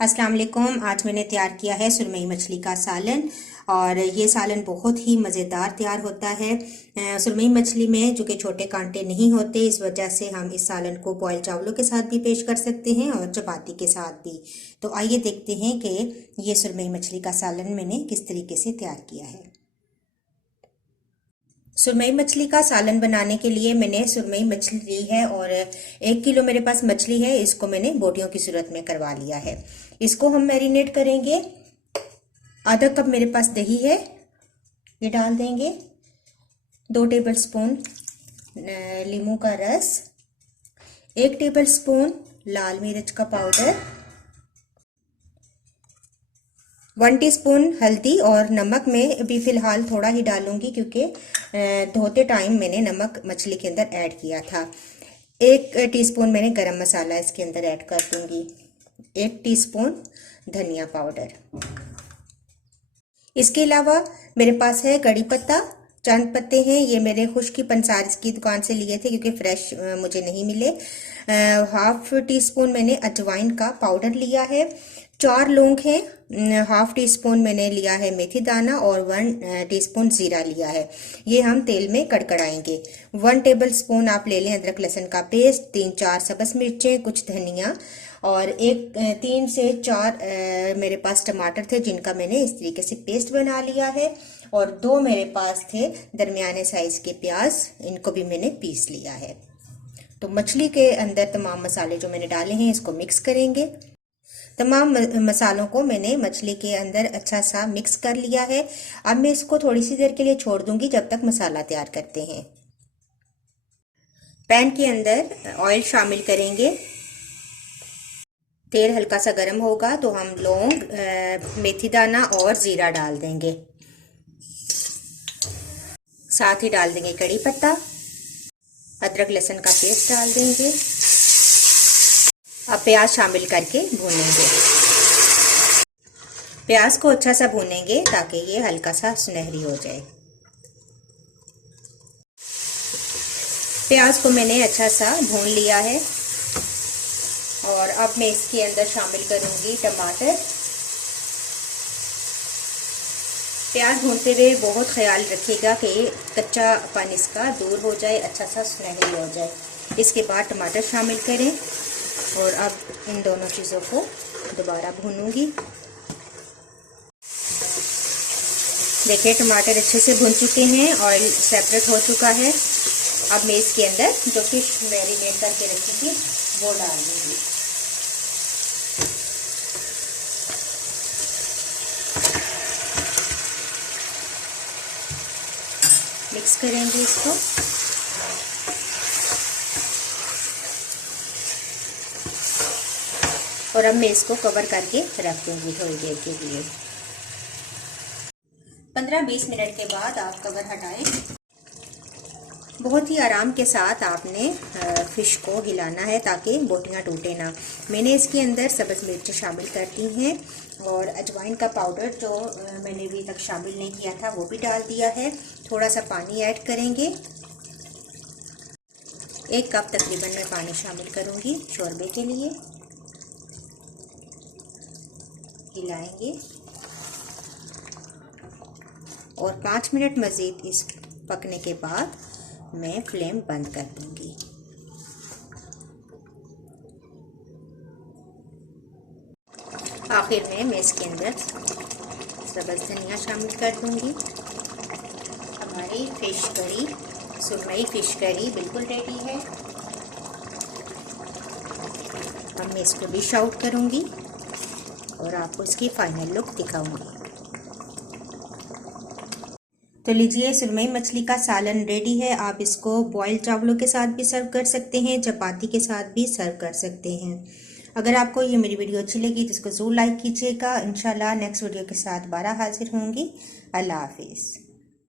अस्सलाम वालेकुम। आज मैंने तैयार किया है सुरमई मछली का सालन। और ये सालन बहुत ही मज़ेदार तैयार होता है। सुरमई मछली में जो कि छोटे कांटे नहीं होते, इस वजह से हम इस सालन को बॉयल चावलों के साथ भी पेश कर सकते हैं और चपाती के साथ भी। तो आइए देखते हैं कि ये सुरमई मछली का सालन मैंने किस तरीके से तैयार किया है। सुरमई मछली का सालन बनाने के लिए मैंने सुरमई मछली ली है और 1 किलो मेरे पास मछली है। इसको मैंने बोटियों की सूरत में करवा लिया है। इसको हम मैरिनेट करेंगे। आधा कप मेरे पास दही है, ये डाल देंगे। 2 टेबलस्पून नींबू का रस, 1 टेबलस्पून लाल मिर्च का पाउडर, 1 टीस्पून हल्दी और नमक मैं अभी फ़िलहाल थोड़ा ही डालूंगी क्योंकि धोते टाइम मैंने नमक मछली के अंदर ऐड किया था। 1 टीस्पून मैंने गरम मसाला इसके अंदर ऐड कर दूंगी। 1 टीस्पून धनिया पाउडर। इसके अलावा मेरे पास है कड़ी पत्ता, चंद पत्ते हैं। ये मेरे खुश्की पंसार की दुकान से लिए थे क्योंकि फ्रेश मुझे नहीं मिले। 1/2 टीस्पून मैंने अजवाइन का पाउडर लिया है। 4 लौंग हैं। 1/2 टीस्पून मैंने लिया है मेथी दाना और 1 टीस्पून जीरा लिया है। ये हम तेल में कड़कड़ाएंगे। 1 टेबलस्पून आप ले लें अदरक लहसुन का पेस्ट, 3-4 सब्ज मिर्चें, कुछ धनिया और 3 से 4 मेरे पास टमाटर थे जिनका मैंने इस तरीके से पेस्ट बना लिया है। और 2 मेरे पास थे दरमियाने साइज के प्याज, इनको भी मैंने पीस लिया है। तो मछली के अंदर तमाम मसाले जो मैंने डाले हैं इसको मिक्स करेंगे। तमाम मसालों को मैंने मछली के अंदर अच्छा सा मिक्स कर लिया है। अब मैं इसको थोड़ी सी देर के लिए छोड़ दूंगी जब तक मसाला तैयार करते हैं। पैन के अंदर ऑयल शामिल करेंगे। तेल हल्का सा गर्म होगा तो हम लौंग, मेथी दाना और जीरा डाल देंगे। साथ ही डाल देंगे कड़ी पत्ता, अदरक लहसुन का पेस्ट डाल देंगे। अब प्याज शामिल करके भूनेंगे। प्याज को अच्छा सा भूनेंगे ताकि ये हल्का सा सुनहरी हो जाए। प्याज को मैंने अच्छा सा भून लिया है और अब मैं इसके अंदर शामिल करूंगी टमाटर। प्याज भूनते हुए बहुत ख्याल रखिएगा कि कच्चापन इसका दूर हो जाए, अच्छा सा सुनहरी हो जाए। इसके बाद टमाटर शामिल करें और अब इन दोनों चीज़ों को दोबारा भूनूंगी। देखिए टमाटर अच्छे से भून चुके हैं, ऑयल सेपरेट हो चुका है। अब मैं इसके अंदर जो फिश मैरिनेट करके रखी थी वो डाल दूंगी। मिक्स करेंगे इसको। और अब मैं इसको कवर करके रख दूंगी थोड़ी देर के लिए। 15-20 मिनट के बाद आप कवर हटाएं। बहुत ही आराम के साथ आपने फिश को हिलाना है ताकि बोटियां टूटे ना। मैंने इसके अंदर सब्ज मिर्च शामिल कर दी हैं और अजवाइन का पाउडर जो मैंने अभी तक शामिल नहीं किया था वो भी डाल दिया है। थोड़ा सा पानी ऐड करेंगे। 1 कप तकरीबन मैं पानी शामिल करूंगी शोरबे के लिए। हिलाएंगे और 5 मिनट मज़ीद इस पकने के बाद मैं फ्लेम बंद कर दूंगी। आखिर में मैं इसके अंदर सब्ज़ धनिया शामिल कर दूंगी। हमारी फिश करी, सुरमई फिश करी बिल्कुल रेडी है। अब मैं इसको डिश आउट करूंगी और आपको इसकी फाइनल लुक दिखाऊंगी। तो लीजिए सुरमई मछली का सालन रेडी है। आप इसको बॉयल चावलों के साथ भी सर्व कर सकते हैं, चपाती के साथ भी सर्व कर सकते हैं। अगर आपको ये मेरी वीडियो अच्छी लगी तो इसको ज़रूर लाइक कीजिएगा। इंशाल्लाह नेक्स्ट वीडियो के साथ दोबारा हाजिर होंगी। अल्लाह हाफिज़।